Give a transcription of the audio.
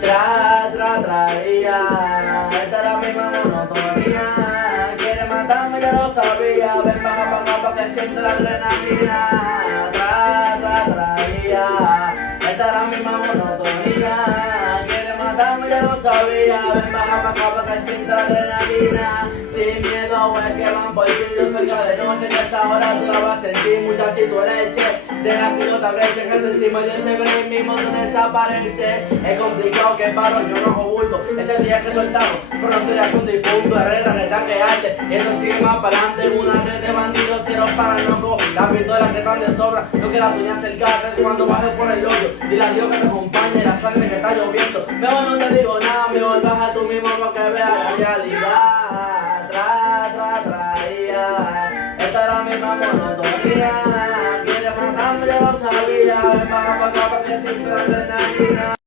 Traía. Esta era mi monotonía. Quiere matarme, ya lo sabía. Ven, baja pa' acá pa' que siente la adrenalina. Traía. Esta era mi monotonía. Quiere matarme, ya lo sabía. Ven, baja pa' acá pa' que siente la adrenalina. Sin miedo, es que van por ti. Yo salgo de noche, que a esa hora tú la vas a sentir. Muchachito leche, deja que no te abreche, que es encima de ese break mismo no desaparece. Es complicado que paro, yo no oculto. Ese día que soltamos, fronteras con difunto, Herrera, retaque arte. Y esto sigue más para adelante, una red de bandidos, cero para loco. Las pistolas que están de sobra, no queda tuya acercarte cuando bajes por el hoyo. Dile a Dios que te acompañe la sangre que está lloviendo. Mejor no te digo nada, mejor baja tú mismo para que veas la realidad. Traía. Esta era mi monotonía. Quiere matarme, ya lo sabía. Ven, baja pa' acá pa' que siempre la adrenalina.